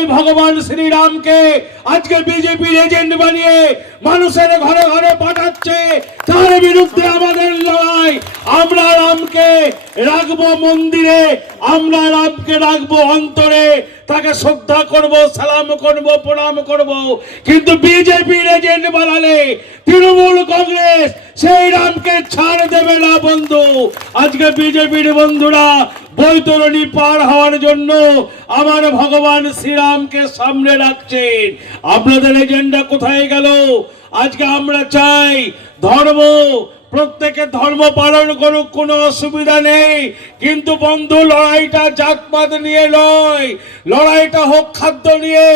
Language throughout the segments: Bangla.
সেই ভগবান শ্রীরামকে আজকে বিজেপির এজেন্ট বানিয়ে মানুষের ঘরে ঘরে পাঠাচ্ছে। তার বিরুদ্ধে আমাদের লড়াই। আমরা রামকে রাখবো মন্দিরে, আমরা রামকে রাখবো অন্তরে, তাকে শ্রদ্ধা করব, সালাম করব, প্রণাম করব। কিন্তু বিজেপির এজেন্ট বানালে তৃণমূল কংগ্রেস সেই রামকে ছাড় দেবে না বন্ধু। আজকে বিজেপির বন্ধুরা বৈতরণী পার হওয়ার জন্য আমার ভগবান শ্রীরামকে সামনে রাখছেন। আপনাদের এজেন্ডা কোথায় গেল? আজকে আমরা চাই ধর্ম, প্রত্যেকে ধর্ম পালন করুক, কোনো অসুবিধা নেই। কিন্তু বন্ধু, লড়াইটা জাতপাত নিয়ে নয়, লড়াইটা হোক খাদ্য নিয়ে,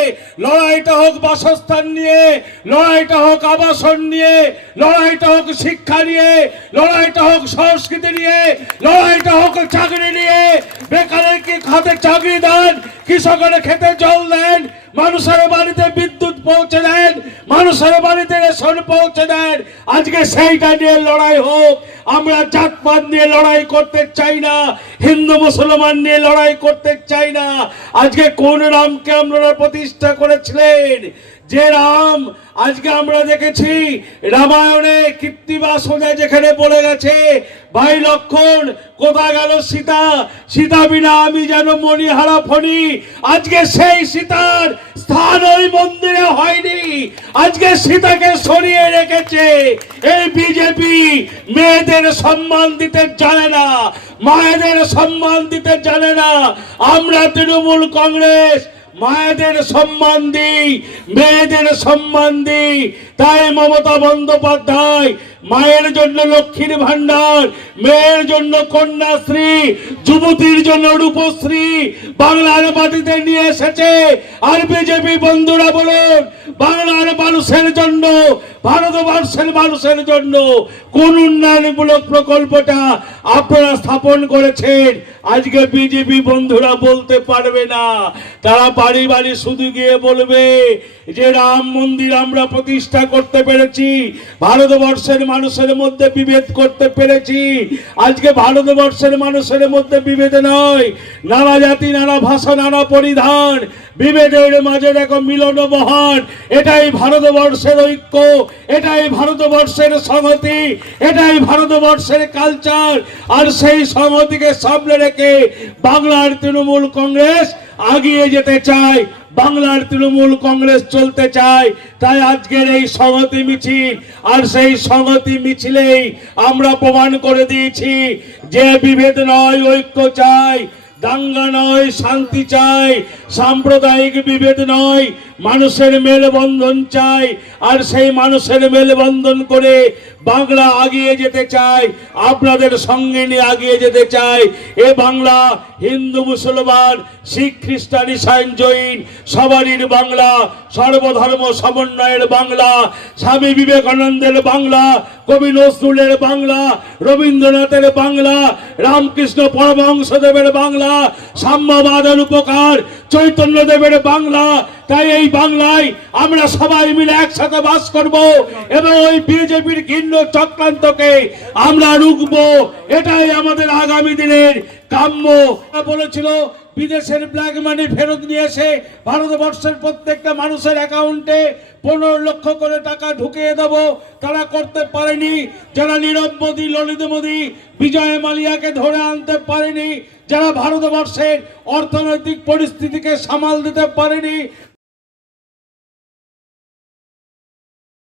লড়াইটা হোক বাসস্থান নিয়ে, লড়াইটা হোক আবাসন নিয়ে, লড়াইটা হোক শিক্ষা নিয়ে, লড়াইটা হোক সংস্কৃতি নিয়ে, লড়াইটা হোক চাকরি নিয়ে। বেকারকে খাতে চাকরি দেন, কৃষকের খেতে জল দেন, মানুষের বাড়িতে বিদ্যুৎ পৌঁছে দেন, মানুষের বাড়িতে রেশন পৌঁছে দেন। আজকে সেইটা নিয়ে লড়াই হোক। আমরা জাতপাত নিয়ে লড়াই করতে চাই না, হিন্দু মুসলমান নিয়ে লড়াই করতে চাই না। আজকে কোন রামকে আপনারা প্রতিষ্ঠা করেছিলেন? যে রাম আজকে আমরা দেখেছি রামায়ণে কীর্তিবাস যেখানে বলে গেছে, ভাই লক্ষণ কোথায় গেল সীতা, সীতা বিনা আমি যেন মণিহারা ফণি। আজকে সেই সীতার স্থান ওই মন্দিরে হয়নি, আজকে সীতাকে সরিয়ে রেখেছে। এই বিজেপি মেয়েদের সম্মান দিতে জানে না, মায়েদের সম্মান দিতে জানে না। আমরা তৃণমূল কংগ্রেস মায়েদের সম্মান দিই, মেয়েদের সম্মান দিই। তাই মমতা বন্দ্যোপাধ্যায় মায়ের জন্য লক্ষ্মীর ভান্ডার, মেয়ের জন্য কন্যাশ্রী, যুবতীর জন্য রূপশ্রী বাংলার মাটিতে নিয়ে এসেছে। আর বিজেপি বন্ধুরা বলুন, বাংলার মানুষের জন্য, ভারতবর্ষের মানুষের জন্য কোন উন্নয়নমূলক প্রকল্পটা আপনারা স্থাপন করেছেন? আজকে বিজেপি বন্ধুরা বলতে পারবে না। তারা বাড়ি বাড়ি শুধু গিয়ে বলবে যে রাম মন্দির আমরা প্রতিষ্ঠা করতে পেরেছি, ভারতবর্ষের মানুষের মধ্যে বিভেদ করতে পেরেছি। আজকে ভারতবর্ষের মানুষের মধ্যে বিভেদ নয়, নানা জাতি, নানা ভাষা, নানা পরিধান, বিভেদের মাঝে দেখো মিলন মহান। এটাই ভারতবর্ষের ঐক্য, এটাই ভারতবর্ষের সংহতি, এটাই ভারতবর্ষের কালচার। আর সেই সংহতিকে সামনে রেখে বাংলার তৃণমূল কংগ্রেস এগিয়ে যেতে চায়, বাংলার তৃণমূল কংগ্রেস চলতে চায়। তাই আজকের এই সংহতি মিছিল, আর সেই সংহতি মিছিলেই আমরা প্রমাণ করে দিয়েছি যে বিভেদ নয়, ঐক্য চাই, দাঙ্গা নয়, শান্তি চাই, সাম্প্রদায়িক বিভেদ নয়, মানুষের মেলবন্ধন চাই। আর সেই মানুষের মেলবন্ধন করে বাংলা এগিয়ে যেতে চাই, আপনাদের সঙ্গে নিয়ে এগিয়ে যেতে চাই। এ বাংলা হিন্দু মুসলমান শিখ খ্রিস্টান ঈশান জৈন সবারই বাংলা, সর্বধর্ম সমন্বয়ের বাংলা, স্বামী বিবেকানন্দের বাংলা, কবি নজরুলের বাংলা, রবীন্দ্রনাথের বাংলা, রামকৃষ্ণ পরমহংসদেবের বাংলা, সাম্যবাদের উপকার চৈতন্যদেবের বাংলা। তাই এই বাংলায় আমরা সবাই মিলে একসাথে বাস করব এবং ওই বিজেপির ঘৃণ্য চক্রান্তকে আমরা রুখবো। এটাই আমাদের আগামী দিনের কাম্য। বলেছিল বিদেশের ব্ল্যাক মানি ফেরত নিয়ে এসে ভারতবর্ষের প্রত্যেকটা মানুষের অ্যাকাউন্টে 15 লক্ষ করে টাকা ঢুকিয়ে দেবো, তারা করতে পারেনি। যারা নীরব মোদী, ললিত মোদী, বিজয় মালিয়াকে ধরে আনতে পারেনি, যারা ভারতবর্ষের অর্থনৈতিক পরিস্থিতিকে সামাল দিতে পারেনি,